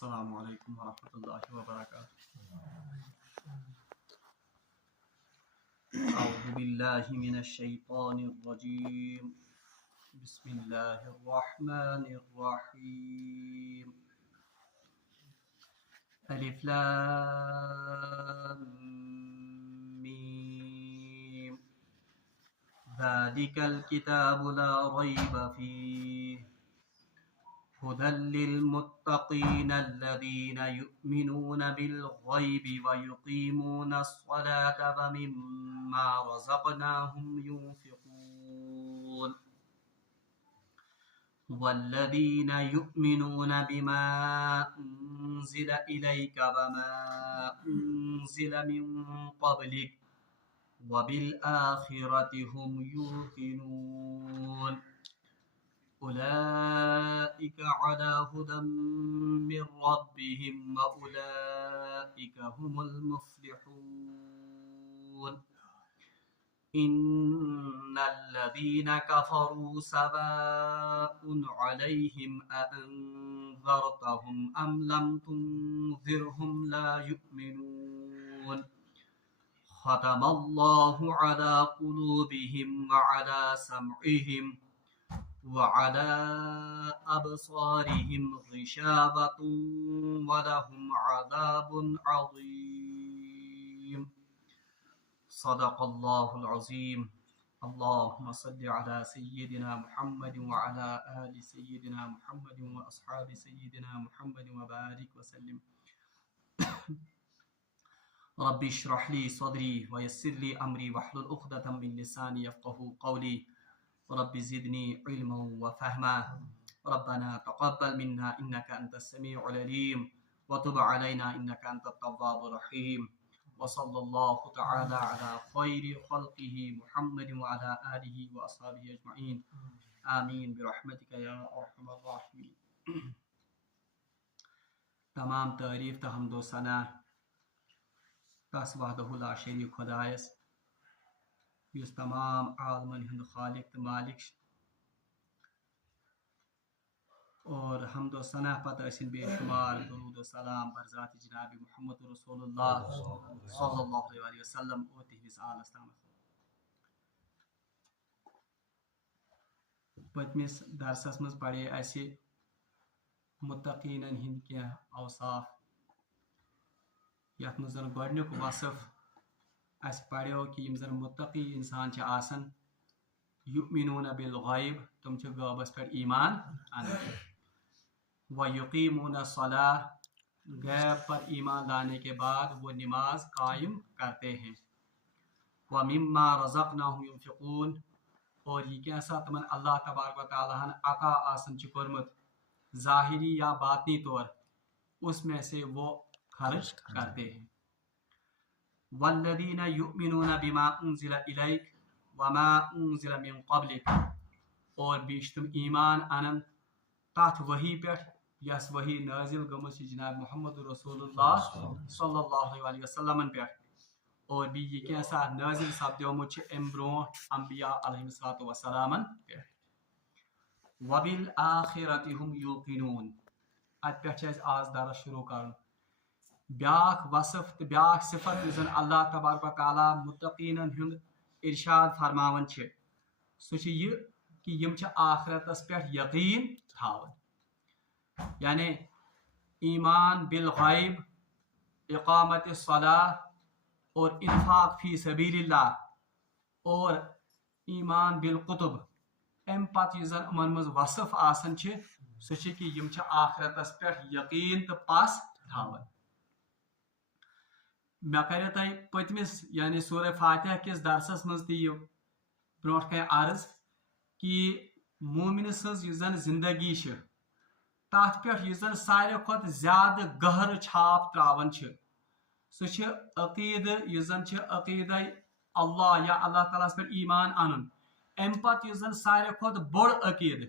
السلام علیکم ورحمۃ اللہ وبرکاتہ. اعوذ باللہ من الشیطان الرجیم. بسم اللہ الرحمن الرحیم. الف لام میم ذالک الکتاب لا ریب فیہ هدى للمتقين الذين يؤمنون بالغيب ويقيمون الصلاة ومما رزقناهم ينفقون والذين يؤمنون بما أنزل إليك وما أنزل من قبلك وبالآخرة هم يوقنون أولئك على هدى من ربهم وأولئك هم المفلحون. إن الذين كفروا سواء عليهم أأنذرتهم أم لم تنذرهم لا يؤمنون. ختم الله على قلوبهم وعلى سمعهم وعلى أبصارهم غشاوة ولهم عذاب عظيم. صدق الله العظيم. اللهم صل على سيدنا محمد وعلى آل سيدنا محمد وأصحاب سيدنا محمد وبارك وسلم. رب اشرح لي صدري ويسر لي أمري واحلل عقدة من لساني يفقهوا قولي. رب زدني علما وفهما. ربنا تقبل منا إنك أنت السميع العليم وتب علينا إنك أنت التواب الرحيم. وصلى الله تعالى على خير خلقه محمد وعلى آله وأصحابه أجمعين. آمين برحمتك يا أرحم الراحمين. تمام تعریف تو حمد و ثنا تس وحدہ لا شریک خدایس یس تمام عالمن ہند خالق تو مالک اور حمد و ثنا پتہ ٲسِن بے شمار درود و سلام بر ذات جناب محمد رسول اللہ صلی اللہ علیہ وسلم اور تہندس آلس تام. پتمس درسس مز پڑے اسہِ متقینن ہند کینٛہہ اوصاف یتھ منٛز زن گۄڈنیُک وصف اس پڑھو کہ یم زن متقی انسان چھ آسن یؤمنون بالغیب تم چھ غیبس پہ ایمان انان ویقیمون الصلاۃ غیب پر ایمان لانے کے بعد وہ نماز قائم کرتے ہیں ومما رزقناہم ينفقون اور یہ کیسا تمن اللہ تبارک و تعالیٰ ہن عطا آسن چھ کورمت ظاہری یا باطنی طور اس میں سے وہ خرچ کرتے ہیں. والذین یؤمنون بما انزل الیک وما انزل من قبلک اور بیش تم ایمان انن تاتھ وحی پہ یس وحی نازل گمت جناب محمد رسول اللہ صلی اللہ علیہ وسلم پہ اور بھی یہ کیسا نازل سپدیومت ام برو انبیاء علیہ الصلوۃ والسلام پہ. وبالآخرۃ هم یوقنون ات پہ آز درس شروع کرن. بیاکھ وصف تو بیاکھ صفت یس زن اللہ تبارک و تعالیٰ متقینن ہند ارشاد فرماون چھ سہ چھ یہ کہ یم چھ آخرتس پہ یقین تھاون یعنی ایمان بالغیب اقامت الصلاۃ اور انفاق فی سبیل اللہ اور ایمان بالکتب ام پتہ یس زن امن مز وصف آسان چھ سہ چھ کہ یم چھ آخرتس پہ یقین تو پس تھاون. مے کرے تہ پتمس یعنی سورہ فاتحہ کس درسس مز تہ یہ برونٹ کن عرض کہ مومن سز یس زن زندگی چھ تات پہ یس زن ساروی کھت زیادہ گہر چھاپ تراون چھ سہ چھ عقید یس زن چھ عقیدہ اللہ یا اللہ تعالیٰ پہ ایمان انن. ام پتہ یس زن ساروی کھت بوڑ عقید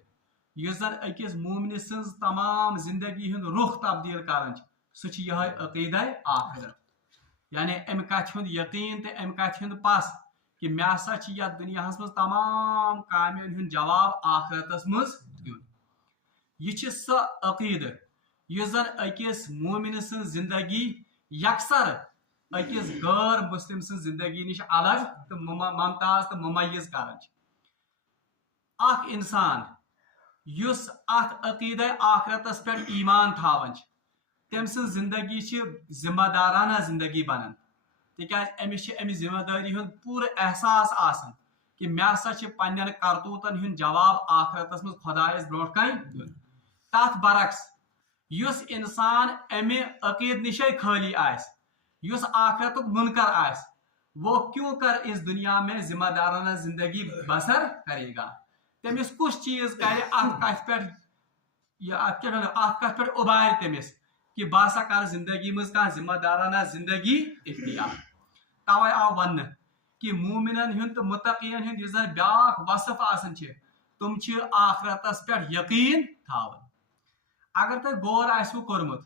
یس زن اکس مومن سز تمام زندگی ہند رخ تبدیل کران سہ چھ یہ عقیدہ آخرت یعنی ام کت ہند یقین تو ام کت ہند پس کہ مے ہسا چھ یتھ دنیا مز تمام کامین ہند جواب آخرتس مز دیون. یہ چھ سہ عقیدہ یُس زن أکِس مومِن سٕنٛز زندگی یکسر أکِس غٲر مسلم سٕنٛز زندگی نِش الگ تہٕ ممتاز تہٕ مُميز کران چھِ اکھ انسان یُس اتھ عقیدے آخرتس پٮ۪ٹھ ایمان تھاوان چھِ تٔمۍ سٕنٛز زندگی چھِ ذمہ دارانہ زندگی بنان تِکیازِ أمِس چھِ أمِس ذمہ دٲری ہُنٛد پوٗرٕ احساس آسان کہ مےٚ ہسا چھِ پننٮ۪ن کرتوٗتن ہُنٛد جواب آخرتس منٛز خۄدایس برونٛٹھ کنۍ دیُن تتھ برعکس یُس انسان امہِ عقیٖد نِشے خٲلی آسہِ یُس آخرتُک منکر آسہِ وہ کیوں کر اس دنیا میں ذمہ دارانہ زندگی بسر کرے گا تٔمِس کُس چیٖز کرِ اتھ کتھِ پٮ۪ٹھ اتھ کتھ پٮ۪ٹھ اُبارِ تٔمِس کہ بہٕ ہسا کر زندگی منٛز کانٛہہ ذمہ دارانہ زندگی اختیار توے آو وننہٕ کہ مومنن ہُنٛد تہٕ متقین ہُنٛد یُس زن بیاکھ وصف آسان چھِ تِم چھِ آخرتس پٮ۪ٹھ یقیٖن تھاوان اگر تۄہہِ غور آسوٕ کوٚرمُت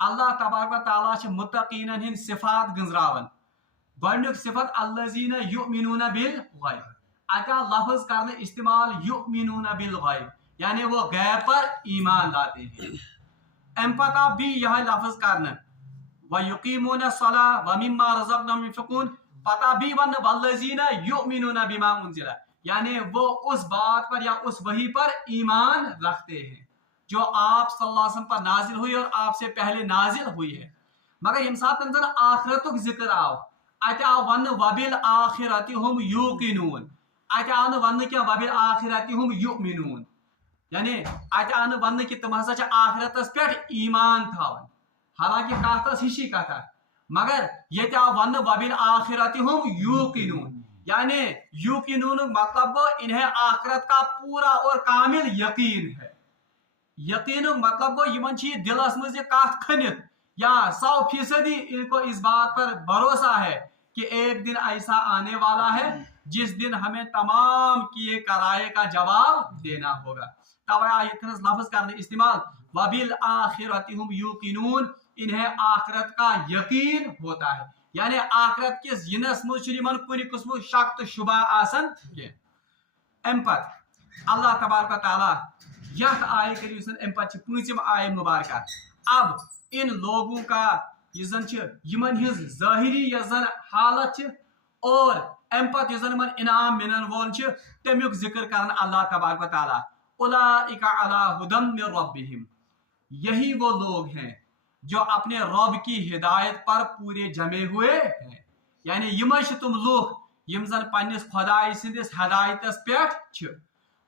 اللہ تبارک و تعالیٰ چھِ متقیٖنن ہٕنٛدۍ صفات گنٛزراوان گۄڈنیُک صفت الذین یؤمنون بالغیب اتہِ آو لفظ کرنہٕ استعمال یؤمنون بالغیب یعنی وہ غیب پر ایمان لاتے ہیں امہِ پتہٕ آو بیٚیہِ یِہوے لفظ کرنہٕ ویقیمون الصلاۃ ومما رزقناہم ينفقون پتہ آو بیٚیہِ وننہٕ والذین یؤمنون بما انزل یعنی وہ اس بات پر یا اس وحی پر ایمان رکھتے ہیں جو آپ صلی اللہ علیہ وسلم پر نازل ہوئی اور آپ سے پہلے نازل ہوئی ہے مگر ییٚمہِ ساتہٕ زن آخرتُک ذکر آو اتہِ آو وننہٕ وبالآخرۃ ہم یوقنون اتہِ آو نہٕ وننہٕ کینٛہہ وبالآخرۃ ہم یؤمنون یعنی اتہِ آو نہٕ وننہٕ کہ تِم ہسا چھِ آخرتس پٮ۪ٹھ ایمان تھاوان حالانکہ کتھ ٲس ہِشی کتھا مگر ییٚتہِ آو وننہٕ وبالآخرۃ ہم یوقنون یعنی یوقنونُک مطلب گوٚو انہیں آخرت کا پورا اور کامل یقین ہے یقینُک مطلب گوٚو یِمن چھِ یہِ دلس منٛز یہِ کتھ کھٔنِتھ یا 100% ان کو اس بات پر بھروسہ ہے کہ ایک دن ایسا آنے والا ہے جس دن ہمیں تمام کیے کرائے کا جواب دینا ہوگا توے آ یتھنس لفظ کرنے استعمال وبالآخرۃ ہم یوقنون انہیں آخرت کا یقین ہوتا ہے یعنی آخرت کس ینس منٛز چھُنہٕ یِمن کُنہِ قٕسمُک شک تہٕ شبہ آسان کینٛہہ امہِ پتہٕ اللہ تبارک و تعالیٰ یتھ آیہِ کٔرِو یُس زن امہِ پتہٕ چھِ پوٗنٛژِم آیہِ مُبارکہ اب ان لوگوں کا یُس زن چھِ یِمن ہٕنٛز ظٲہری یۄس زن حالت چھِ اور امہِ پتہٕ یُس زن یِمن انعام مِلن وول چھُ تمیُک ذکر کرن اللہ تبارک و تعالیٰ اولئک علی ھدی من ربہم یہی وہ لوگ ہیں جو اپنے رب کی ہدایت پر پورے جمے ہوئے ہیں یعنی یِمے چھِ تِم لوٗکھ یِم زن پننس خداے سٕنٛدِس ہدایتس پٮ۪ٹھ چھِ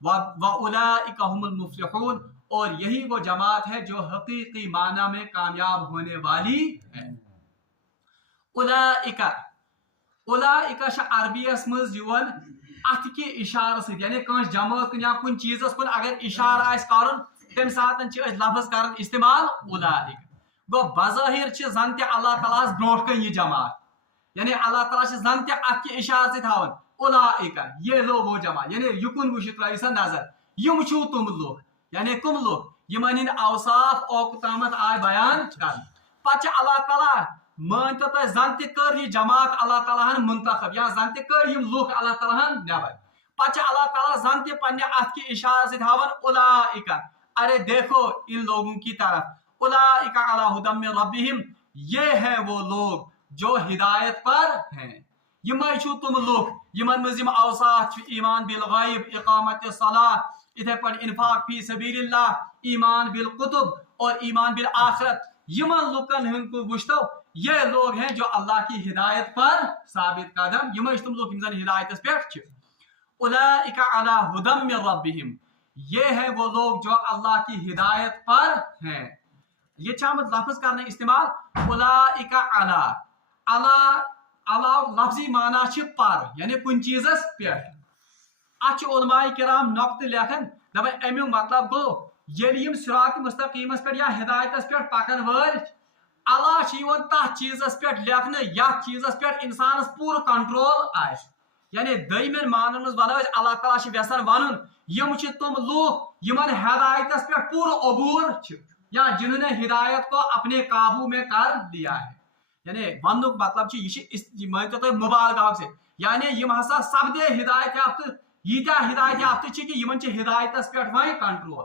وَأُولَئِکَ هُمُ الْمُفْلِحُونَ اور یہی وہ جماعت ہے جو حقیقی معنی میں کامیاب ہونے والی ہے اولئک اولئک چھِ عربیس منٛز یِوان اتھ کہِ اشارٕ سۭتۍ یعنی کٲنٛسہِ جمٲژ کُن یا کُنہِ چیٖزس کُن اگر اشارٕ آسہِ کرُن تمہِ ساتہٕ چھِ أسۍ لفظ کران استعمال اولئک گوٚو بظٲہر چھِ زن تہِ اللہ تعالیٰ ہس برونٛٹھ کٔنۍ یہِ جماعت یعنی اللہ تعالیٰ چھِ زن تہِ اتھ کہِ اشارٕ سۭتۍ ہاوان اولئک یہ لوگ وہ جماعت یعنی یُکُن وٕچھِتھ ترٲیِو سا نظر یِم چھِو تِم لُکھ یعنی کٕم لُکھ یِمن ہٕنٛدۍ اوصاف اوقتامت آے بیان کرنہٕ پتہٕ چھِ اللہ تعالیٰ مٲنتو تُہۍ زن تہِ کٔر یہِ جماعت اللہ تعالیٰ ہن منتخب یا زن تہِ کٔر یِم لُکھ اللہ تعالیٰ ہن نٮ۪بر پتہٕ چھِ اللہ تعالیٰ زن تہِ پننہِ اتھ کہِ اشارٕ سۭتۍ ہاوان اولئک ارے دیکھو ان لوگوں کی طرف اولئک علی ھدی من ربہم یہ ہے وہ لوگ جو ہدایت پر ہیں یِمے چھِو تِم لُکھ یِمن منٛز یِم اوصاف چھِ ایمان بالغیب اقامت الصلاۃ یِتھے پٲٹھۍ انفاق فی سبیل اللہ ایمان بالکتب اور ایمان بالآخرت یِمن لُکن ہُنٛد کو وٕچھتو یہ لوگ ہیں جو اللہ کی ہدایت پر ثابت قدم یِمے چھِ تِم لُکھ یِم زن ہدایتس پٮ۪ٹھ چھِ اولئک علی ھدی من ربہم یہ ہے وہ لوگ جو اللہ کی ہدایت پر ہیں یہ چھِ آمُت لفظ کرنے استعمال اولئک علی علاوٕ لفظی معنی چھِ پر یعنی کُنہِ چیٖزس پٮ۪ٹھ اتھ چھِ علماء کرام نۄقطہٕ لیکھان دپان امیُک مطلب گوٚو ییٚلہِ یِم صراط مستقیٖمس پٮ۪ٹھ یا ہدایتس پٮ۪ٹھ پکن وٲلۍ اللہ چھِ یِوان تتھ چیٖزس پٮ۪ٹھ لیکھنہٕ یتھ چیٖزس پٮ۪ٹھ انسانس پوٗرٕ کنٹرول آسہِ یعنی دٔیمٮ۪ن معنن منٛز ونو أسۍ اللہ تعالیٰ چھِ یژھان ونُن یِم چھِ تِم لوٗکھ یِمن ہدایتس پٮ۪ٹھ پوٗرٕ عبوٗر چھِ یا جنہوں نے ہدایت کو اپنے قابو میں کر لیا ہے یعنی وننُک مطلب چھُ یہِ چھِ مٲنتو تُہۍ مُبالغہ سۭتۍ یعنی یِم ہسا سپدے ہدایت یافتہٕ ییٖتیاہ ہدایت یافتہٕ چھِ کہ یِمن چھِ ہدایتس پٮ۪ٹھ وۄنۍ کنٹرول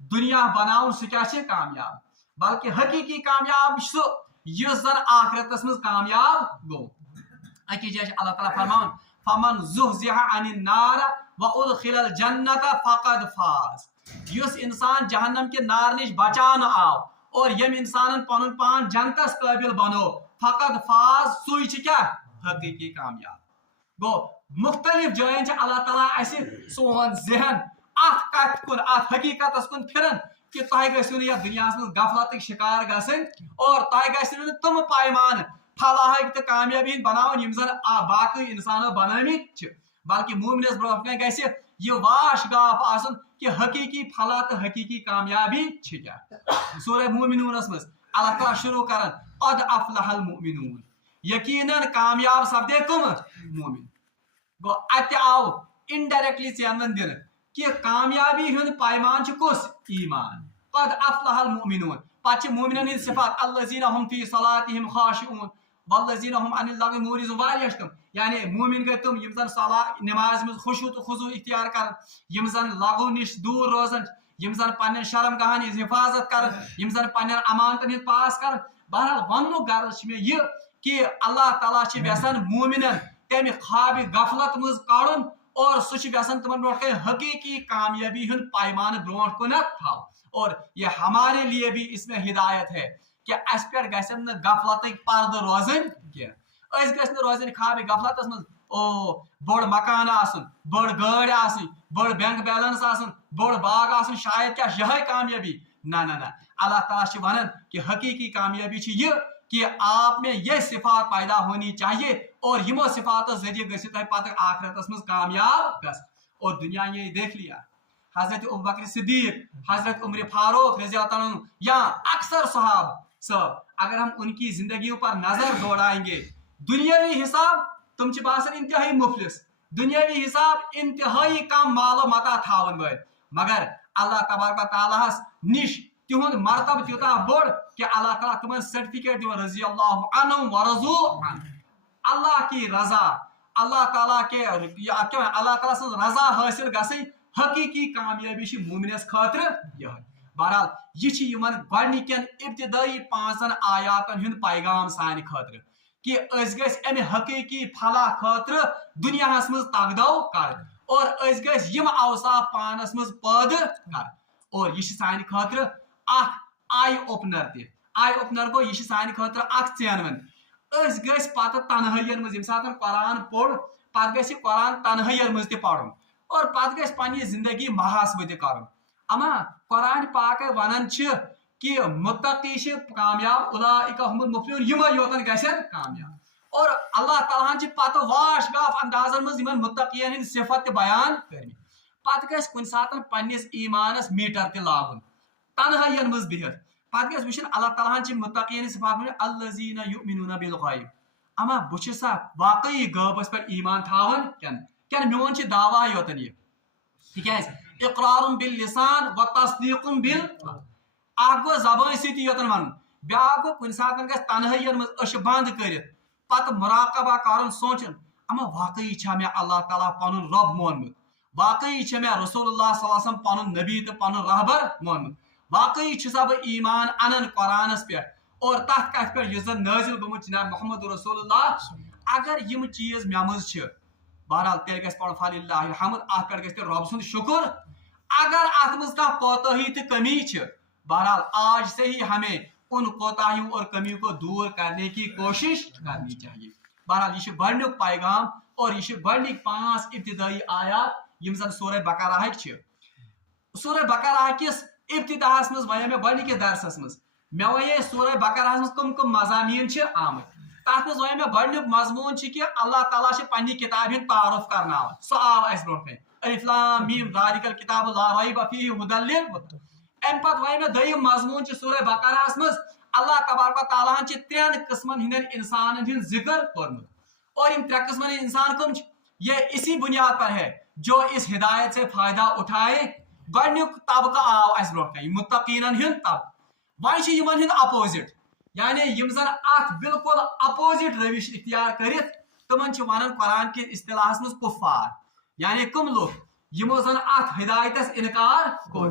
دنیا بناؤن سہ کیا چھ کامیاب بلکہ حقیقی کامیاب سہ یس زن آخرتس مز کامیاب گو اکی جائے اللہ تعالیٰ فرمان فمن زحزح عن النار وادخل الجنت فقد فاز یس انسان جہنم کے نار نش بچان آو اور یم انسان پن پان جنتس قابل بنو فقد فاز سوئی چھ کیا حقیقی کامیاب گو مختلف جائیں چھ اللہ تعالیٰ اس سون ذہن ات کت کن ات حقیقت کن پھرن کہ تہ گھو یہ دنیا من غفلت شکار گھن اور تہ گھو تم پیمان فلاح تو کامیابی بناون یم زن باقی انسانوں بنامت بلکہ مومنس برو کن گھس یہ واش گاف آسن کہ حقیقی فلاح تو حقیقی کامیابی کیا سورہ مومنونس مز اللہ تعالیٰ شروع کرن قد افلح المؤمنون یقیناً کامیاب سپدے کم مومن گو ات آو انڈائریکٹلی ژین دن کہ کامیابی ہند پیمان کس ایمان قد افلح المؤمنون پتہ مومنن ہند صفات الذین هم فی صلاتهم خاشعون والذین هم عن اللغو معرضون واریاہ تم یعنی مومن گئی تم یم زن صلاح نماز مز خشوع تو خضوع اختیار کرن یم زن لغو نش دور روزن یم زن پنن شرم گاہن ہز حفاظت کرن یم زن پنن امانتن ہند پاس کرن بہرحال وننک غرض چھ مے یہ کہ اللہ تعالیٰ چھ یژھان مومنن تمہ خواب غفلت مز کڑن اور سہ یژھان تمن برونٹ کن حقیقی کامیابی ہند پیمان برونٹ کنت تھاو اور یہ ہمارے لیے بھی اس میں ہدایت ہے کہ اس پہ گھن غفلت پرد روزن کی اس گھن روزن خواب غفلت مز او بڑ مکان آسن بڑ گاڑ آسن بڑ بینک بیلنس آسن بڑ باغ آسن شاید کیا یہ کامیابی نہ اللہ تعالیٰ چھ ونان کہ حقیقی کامیابی چھ یہ کہ آپ میں یہ صفات پیدا ہونی چاہیے اور یمو صفات ذریعے گھو تہ پتہ آخرتس مز کامیاب گھس اور دنیا یہ دیکھ لیا حضرت ابوبکر صدیق حضرت عمر فاروق رضی اللہ عنہ یا اکثر صحاب اگر ہم ان کی زندگیوں پر نظر دوڑائیں گے دنیاوی حساب تم چھ باسان انتہائی مفلس دنیاوی حساب انتہائی کم مال و متا تھاون ول مگر اللہ تبارک و تعالیٰ نش تہد مرتبہ تیوتہ بوڑ کہ اللہ تعالیٰ تمن سرٹیفکیٹ دن رضی اللہ عنہ ورضوا عنہ اللہ کی رضا اللہ تعالیٰ کے اللہ تعالیٰ سن رضا حاصل گژھٕنۍ حقیقی کامیابی چھ مومنس خاطر یہ بہرحال یہ یمن گۄڈنِکٮ۪ن ابتدائی 5 آیاتن ہند پیغام سانہ خاطر کہ اس گژھِ امہ حقیقی فلاح خاطر دنیاہس مز تگدو کر اور اس گژھِ یم اوصاف پانس مز پٲدٕ کر اور یہ سانہ خاطر اخ آئی اوپنر گو یہ سانہ خاطر اخ ژینوٕنۍ اس گژھِ پتہ تنہائین مز یم ساتن قرآن پوٚر پتہ گژھِ قرآن تنہائین مز تہ پرُن اور پتہ گژھِ پننہِ زندگی محاسبہ تہ کرُن اما قرآن پاک ونان چھ کہ متقی چھ کامیاب اولئک هم المفلحون یمے یوتن گژھن کامیاب اور اللہ تعالیٰ چھ پتہ واش گاف اندازن مز یمن متقین ہند صفت تہ بیان کرمت پتہ گژھِ کُنہِ ساتن پننس ایمانس میٹر تہ لاگُن تنہائین مز بہت پتہ گژھِ وٕچھن اللہ تعالیٰ چھ متقین ہند صفات ونن الذین یؤمنون بالغیب اما بہ چھسا واقعی غیبس پہ ایمان تھاون کن میون چھ دعوی یوتن یہ تکیاز اقرار باللسان و تصدیق بال اخ گو زبان سۭتی یوتن ون بیاکھ گو کُنہِ ساتن گژھِ تنہائین مز أچھ بند کرتھ پتہ مراقبہ کرن سونچن اما واقعی چھا مےٚ اللہ تعالیٰ پنن رب مونمت واقعی چھ مےٚ رسول اللہ صلی اللہ علیہ وسلم پنن نبی تو پنن رہبر مونمت واقعی چھسا بہ ایمان انن قرآنس پہ اور تتھ کتھ پہ یُس زن نازل گوٚمُت جناب محمد رسول اللہ اگر یم چیز مےٚ مز چھ بہرحال تیل گژھِ پڑھُن فللہ الحمد اتھ پہ گژھِ رب سُنٛد شکر اگر ات مز کانٛہہ کوتاہی تہ کمی چھ بہرحال آج سے ہی ہمیں ان کوتاہیوں اور کمیوں کو دور کرنے کی کوشش کرنی چاہیے بہرحال یہ گۄڈنیُک پیغام اور یہ گۄڈنِکۍ 5 ابتدائی آیات یم زن سورہ بقرہ چھ سورہ بقرہ کس ابتداہس مز ونے مےٚ گۄڈنِکِس درسس مز مےٚ ونے سورہ بقرہس مز کم کم مضامین چھ آمت تتھ مز ونے مےٚ گۄڈنیُک مضمون چھ کہ اللہ تعالیٰ چھ پننہِ کتابہِ ہُنٛد تعارف کرناوان سُہ آو اسہِ برونٛٹھ کن الف لام میم ذالک الکتاب لا ریب فیہ ھدی للمتقین ام پتہ ونے مےٚ دوٚیِم مضمون چھ سورہ بقرہس مز اللہ تبارک و تعالیٰ چھ 3 قسمن ہندین انسانن ہند ذکر کورمت اور یم 3 قسمن ہند انسان کم چھ یہ اسی بنیاد پر ہے جو اس ہدایت سے فائدہ اٹھائے گۄڈنیُک طبقہ آو اس برونٛٹھ کن متقینن ہند طبقہ وۄنۍ چھ یمن ہند اپوزٹ یعنی یم زن اتھ بالکل اپوزٹ روش اختیار کرت تمن چھ ونان قرآن کے اصطلاحس مز کفار یعنی کم لوگ یمو زن اتھ ہدایتس انکار کور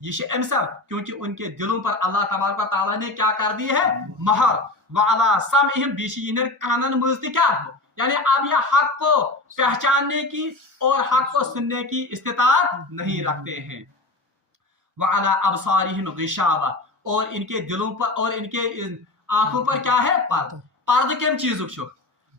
یہ ام سب کیونکہ ان کے دلوں پر اللہ تبارک و تعالیٰ نے کیا کر دی ہے مہر وعلی سمعہم بیشین کانن مز کیا یعنی اب یہ حق کو پہچاننے کی اور حق کو سننے کی استطاعت نہیں رکھتے ہیں وعلی ابصارہم غشاوہ اور ان کے دلوں پر اور ان کے آنکھوں پر کیا ہے پردہ پردہ کم چیزک چھ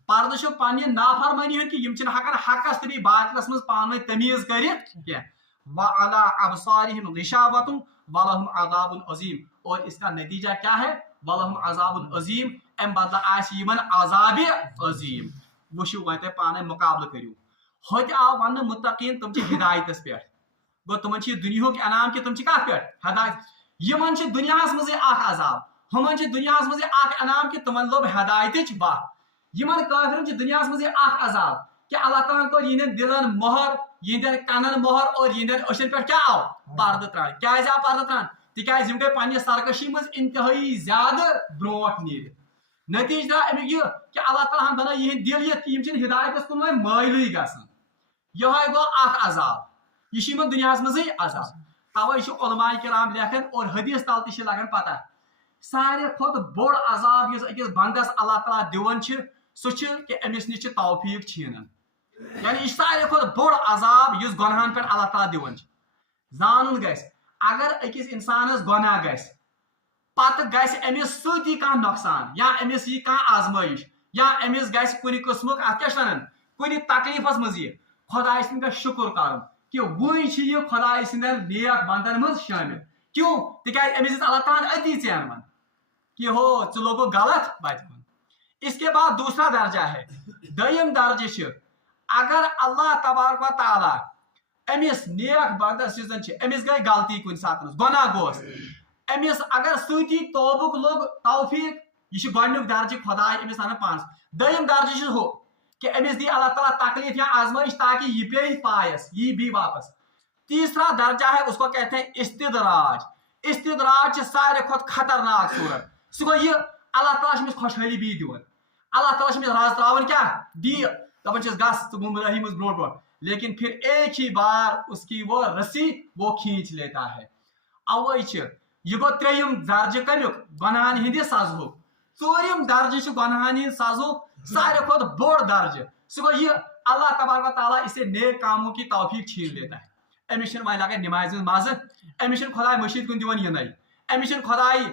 پردہ چھ پنہ نافرمانی ہند کہ یم چھن ہکان حقس تبی باطلس مز پانوی تمیز کرت کیا وعلی ابصارہم غشاوۃ ولہم عذاب عظیم اور اس کا نتیجہ کیا ہے ولہم عذاب عظیم ام بدلہ آس یمن عذاب عظیم وشو وتے پانے مقابلہ کریو ہوت آو ون متقین تم چھ ہدایتس پہ گو تمن چھ دنیا کے انعام کہ تم چھ کت پہ ہدایت یمن چھ دنیا مز اخ عذاب ہمن چھ دنیا مز اخ انعام کہ تمن لوب ہدایتچ بات یمن کافرن چھ دنیا مز اخ عذاب کہ اللہ تعالیٰ کو یہندین دلن مہر یہندین کنن مہر اور یہندین أچھن پہ کیا آو پردہ تران کیا آو پردہ تران تکیاز یم گئی پنہ سرکشی مز انتہائی زیادہ برونٹ نیرت نتیجہ درا امیک یہ کہ اللہ تعالیٰ بنا یہ دل یہ کہ یم چھن ہدایتس کن وۄنۍ مٲیلٕے گژھان یہے گو اخ عذاب یہ چھ یمن دنیا مزے عذاب توے چھ علماء کرام لیکھان اور حدیث تل تہ لگان پتہ سارے کھت بوڑ عذاب یس أکس بندس اللہ تعالیٰ دِوان چھ سہ چھ کہ امس نش توفیق چھینان یعنی یہ سارے کھت بوڑ عذاب یس گناہن پہ اللہ تعالیٰ دِوان زانن گژھِ اگر أکس انسانس گناہ گژھِ پتہ گژھِ امس سۭتی کانٛہہ نۄقصان یا امس یی کانٛہہ آزمٲیش یا امس گژھِ کُنہِ قٕسمُک اتھ کیاہ چھِ ونان کُنہِ تکلیفس منٛز یہِ خۄداے سُنٛد گژھِ شُکر کرُن کہ وٕنۍ چھِ یہِ خۄداے سٕنٛدٮ۪ن نیک بندن منٛز شٲمِل کیوں تِکیازِ أمِس دِژ اللہ تعالیٰ ہن أتی ژینوان کہ ہو ژٕ لوگُکھ غلط وتہِ کُن اس کے بعد دوسرا درجہ ہے دوٚیِم درجہ چھُ اگر اللہ تبارک و تعالیٰ امس نیک بندس یُس زن چھِ امس گٔے غلطی کُنہِ ساتہٕ گۄناہ گوس امس اگر سۭتی توبُک لوگ توفیق یہ چھ گۄڈنیُک درجہ خۄداے امس انان پانس دوٚیِم درجہ چھُ ہُہ کہ امس دی اللہ تعالیٰ تکلیف یا آزمائش تاکہ یہ پے پایس یہ بھی واپس تیسرا درجہ ہے اس کو کہتے ہیں استدراج استدراج سارے کھت خطرناک صورت سہ گو یہ اللہ تعالیٰ امس خوشحالی بھی دِوان اللہ تعالیٰ امس راز تراون کیا دی دپان چھس گژھ ژٕ گمراہی منٛز برونٛٹھ برونٛٹھ لیکن پھر ایک ہی بار اس کی وہ رسی وہ کھینچ لیتا ہے اوے چھ یہ گو تریم درجہ کمیک گناہن ہندِ سزہُک ژوٗرِم درجہ چھ گناہن ہند سزہُک سارے کھت بوڑ درجہ سہ گو یہ اللہ تبارک و تعالیٰ اسے نیک کاموں کی توفیق چھین لیتا ہے امس چھنہٕ وۄنۍ لگان نمازِ منٛز مزٕ امس چھنہٕ خۄداے مٔشیٖد کُن دِوان یِنَے امس چھنہٕ خۄداے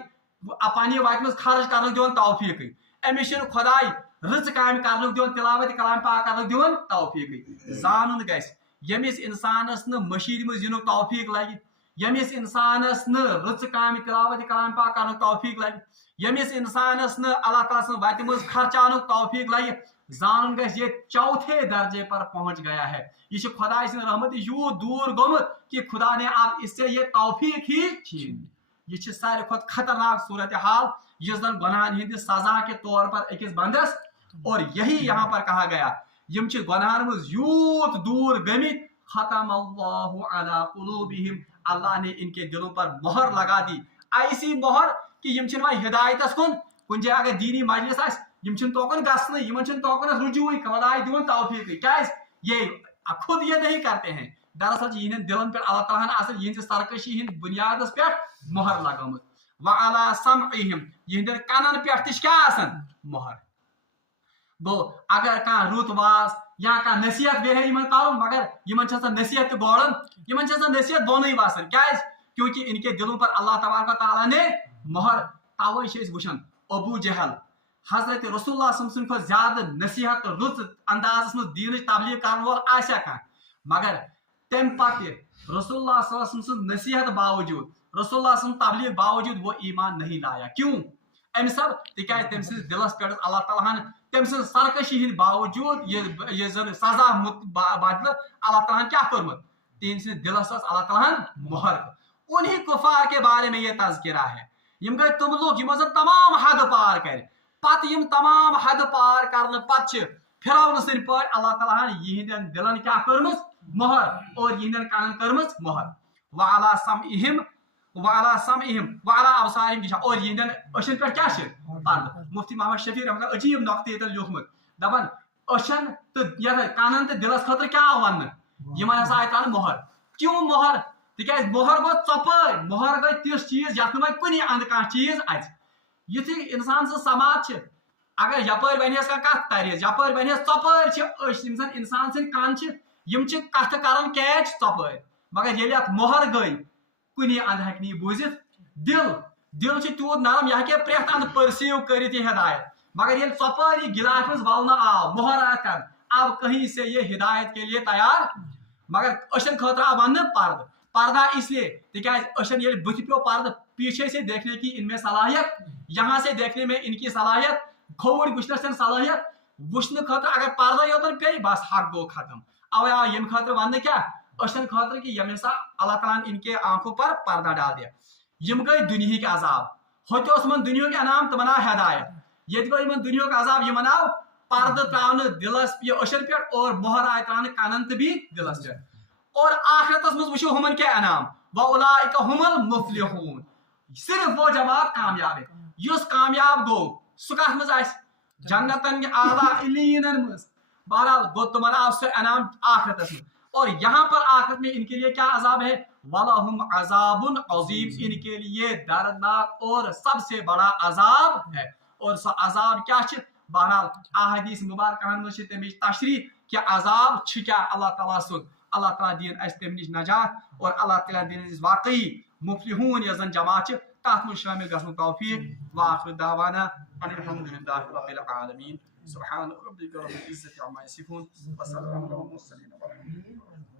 پننہِ وتہِ منٛز خرچ کرنُک دِوان توفیٖقٕے امس چھنہٕ خۄداے رٕژ کامہِ کرنُک دِوان تلاوت کلام پاک کرنُک دِوان توفیٖقٕے زانُن گژھِ ییٚمِس انسانس نہٕ مٔشیٖد منٛز یِنُک توفیٖق لگہِ ییٚمِس انسانس نہٕ رٕژ کامہِ تلاوت کلام پاک کرنُک توفیٖق لگہِ ییٚمِس انسانس نہٕ اللہ تعالیٰ سٕنٛز وتہِ منٛز خرچاونُک توفیٖق لگہِ زانُن گژھِ یہ چوتھے درجے پر پہنچ گیا ہے یہ چھ خداے سٕنٛدِ رحمت یوٗت دوٗر گوٚمُت کہ خدا نے اب اس سے یہ توفیق ہی چھین یہ چھ ساروی کھۄتہٕ خطرناک صورتحال یس زن گناہن ہندِ سزا کے طور پر أکِس بندس اور یہی یہاں پر کہا گیا یم چھ گناہن منٛز یوٗت دوٗر گٔمٕتۍ ختم اللہ علی قلوبہم اللہ نے ان کے دلوں پر مہر لگا دی ایسی مہر کہ یم چھنہٕ وۄنۍ ہدایتس کن جائے اگر دینی مجلس آسہِ یم چھنہٕ توکن گژھنٕے یمن چھنہٕ توکن رجوعٕے خۄداے دِوان توفیٖقٕے کیازِ یہ خود یہ نہیں کرتے ہیں دراصل چھ یہندین دلن پہ اللہ تعالیٰ ہن آسان یہنز سرکشی ہند بنیادس پہ مہر لگٲمٕژ وعلی سمعہم یہندین کنن پہ تہ کیا آسان مہر گو اگر کانٛہہ رُت واز یا کانٛہہ نصیحت بیٚیہِ یمن کرُن مگر یمن چھ آسان نصیحت تہ گورن یمن چھ آسان نصیحت بونٕے وسان کیازِ کیونکہ ان کے دلوں پر اللہ تبارک و تعالیٰ نے مہر توے چھ أسۍ وٕچھان ابو جہل حضرت رسول اللہ صلی اللہ علیہ وسلم کھۄتہٕ زیادٕ نصیحت رُت اندازس منٛز دیٖنٕچ تبلیغ کرن وول آسیا کانٛہہ مگر تمہِ پتہٕ رسول اللہ صلی اللہ علیہ وسلم سٕنٛز نصیحت باوجوٗد رسول اللہ صلی اللہ علیہ وسلم تبلیغ باوجوٗد وہ ایمان نہیں لایا کیوں امہِ سب تِکیازِ تٔمۍ سٕنٛدِس دلس پٮ۪ٹھ اللہ تعالیٰ ہن تٔمۍ سٕنٛز سرکشی ہٕنٛدۍ باوجوٗد یہِ زن سزا بدلہٕ اللہ تعالیٰ ہن کیاہ کوٚرمُت تہنٛدِ سٕنٛدِس دلس ٲس اللہ تعالیٰ ہن مہر انہی کفار کے بارے میں یہ تذکرہ ہے یم گٔے تِم لوٗکھ یِمو زن تمام حد پار کرِ پتہٕ یم تمام حد پار کرنہٕ پتہٕ چھِ فرعون سٕنٛدۍ پٲٹھۍ اللہ تعالیٰ ہن یہندین دلن کیاہ کٔرمٕژ مہر اور یہندین کنن کٔرمٕژ مہر وعلی سمعہم وعلی ابصارہم غشاوہ اور یہندین أچھن پٮ۪ٹھ کیاہ چھِ پردٕ مفتی محمد شفیع رحمۃ اللہ عجیب نۄقطہٕ ییٚتٮ۪ن لیوٗکھمُت دپان أچھن تہٕ یتھ کنن تہٕ دلس خٲطرٕ کیاہ آو وننہٕ یمن ہسا آیہِ ترٛاونہٕ مہر کیوں مہر تکیاز مہر گو ژۄپٲرۍ مہر گٔے تِژھ چیٖز یتھ نہٕ وۄنۍ کُنی اندٕ کانٛہہ چیٖز اژِ یُتھُے انسان سٕنٛز سماج چھِ اگر یپٲرۍ ونٮ۪س کانٛہہ کتھ تریس یپٲرۍ ونٮ۪س ژۄپٲرۍ چھِ أسۍ یِم زن انسان سٕنٛدۍ کن چھِ یِم چھِ کتھٕ کران کیچ ژۄپٲرۍ مگر ییٚلہِ اتھ مہر گٔے کُنی اندٕ ہیٚکہِ نہٕ یہِ بوٗزِتھ دل چھِ تیوٗت نرم یہِ ہیٚکہِ پرٛٮ۪تھ اندٕ پٔرسیٖو کٔرِتھ یہِ ہدایت مگر ییٚلہِ ژۄپٲرۍ یہِ گِلاس منٛز ولنہٕ آو مہر آو کرنہٕ اب کہیں سے یہ ہدایت کے لیے تیار مگر أچھن خٲطرٕ آو وننہٕ پردہ اس لیے تکیاز أچھن ییٚلہِ بٕتھِ پیوٚو پردٕ پیچھے سے دیکھنے کی ان میں صلاحیت یہاں سے دیکھنے میں ان کی صلاحیت کھووُر وٕچھنس چھنہٕ صلٲحیت وٕچھنہٕ خٲطرٕ اگر پردے یوتن پیٚیہِ بس حق گوٚو ختم اوے آو ییٚمہِ خٲطرٕ وننہٕ کیاہ أچھن خٲطرٕ کہ ییٚمہِ ساتہٕ اللہ تعالیٰ ان کے آنکھوں پر پردہ ڈال دیا یم گٔے دُنہِکۍ عذاب ہوٚتہِ اوس یِمن دُنہُک انعام تِمن آو ہدایت ییٚتہِ گوٚو یِمن دُنہُک عذاب یِمن آو پردٕ تراونہٕ دلس یہِ أچھن پٮ۪ٹھ اور مہر آیہِ تراونہٕ کنن تہٕ بیٚیہِ دلس پٮ۪ٹھ اور آخرتس منٛز وٕچھو ہُمن کیاہ انعام وَأُولَٰئِکَ هُمُ الْمُفْلِحُونَ صرف وہ جماعت کامیاب ہے یُس کامیاب گوٚو سُہ کتھ منٛز آسہِ جنتن اعلیٰ علیٖنن منٛز بہرحال گوٚو تمن آو سُہ انعام آخرتس منٛز اور یہاں پر آخرت میں ان کے لیے کیا عذاب ہے وَلَهُمْ عَذَابٌ عَظِيمٌ ان کے لیے دردناک اور سب سے بڑا عذاب ہے اور سُہ عذاب کیا چھِ بہرحال احادیث مبارکہن منٛز چھِ تمِچ تشریح کہ عذاب چھِ کیا اللہ تعالیٰ سُنٛد اللہ تعالیٰ دِیِن اَسہِ تمہِ نِش نجات اور اللہ تعالیٰ دِیِن اَسہِ واقعی مفلحون یۄس زن جماعت چھِ تتھ منٛز شٲمِل گژھنُک توفیٖق وآخر دعوانا ان الحمد للہ رب العالمین سبحان ربک رب العزة عما یصفون وسلام علی المرسلین